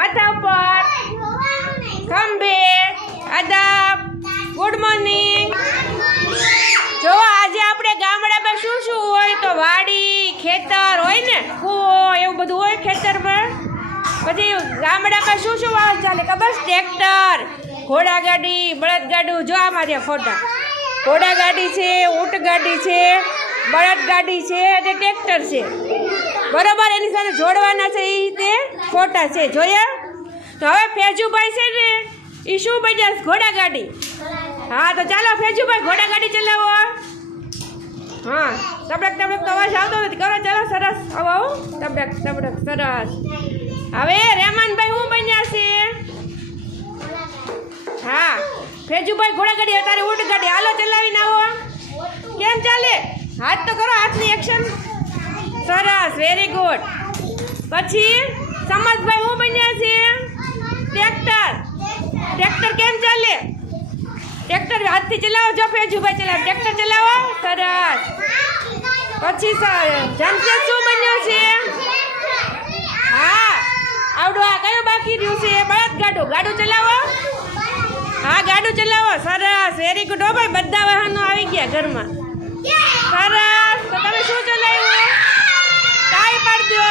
માથા ઉપર, ખંભે, આદાબ, ગુડ મોર્નિંગ. જો આજે આપણે ગામડામાં શું હોય તો વાડી ખેતર હોય ને, કૂવો એવું બધું હોય ખેતરમાં. પછી ગામડામાં શું વાવ ચાલે ખબર? ટ્રેક્ટર, ઘોડાગાડી, બળદગાડું. જો આમાં છે ફોટા. ઘોડાગાડી છે, ઊંટ ગાડી છે, બળદગાડી છે અને ટ્રેક્ટર છે. બરોબર, એની સાથે જોડવાના છે એ રીતે ફોટા છે. જોયા? તો હવે ફેજુભાઈ છે ને એ શું બન્યા? ઘોડાગાડી. હા તો ચાલો ફેજુભાઈ ઘોડાગાડી ચલાવો. હા, તબડક તબડક તો અવાજ આવતો નથી. કરો ચાલો, સરસ. આવો આવો, તબડક તબડક, સરસ. હવે રહેમાનભાઈ શું બન્યા છે? હા, ફેજુભાઈ ઘોડાગાડી, અત્યારે ઊંટ ગાડી. હાલો ચલાવીને આવો. કેમ ચાલે? હાથ તો કરો, હાથની એક્શન. સરસ, વેરી ગુડ. પછી સમજભાઈ શું બન્યા છે? ટ્રેક્ટર. ટ્રેક્ટર કેમ ચાલે? ટ્રેક્ટર હાથથી ચલાવો. જો ફેજુભાઈ ચલાવો, ટ્રેક્ટર ચલાવો. સરસ. પછી જમશેદ શું બન્યો છે? હા, આવડો. આ કયો બાકી રહ્યું છે? બળદગાડું. ગાડું ચલાવો. હા, ગાડું ચલાવો. સરસ, વેરી ગુડ. હો ભાઈ, બધા વાહનો આવી ગયા ઘરમાં. સરસ. તો તમે શું ચલાવ્યું? ટાઈ પાડી દો.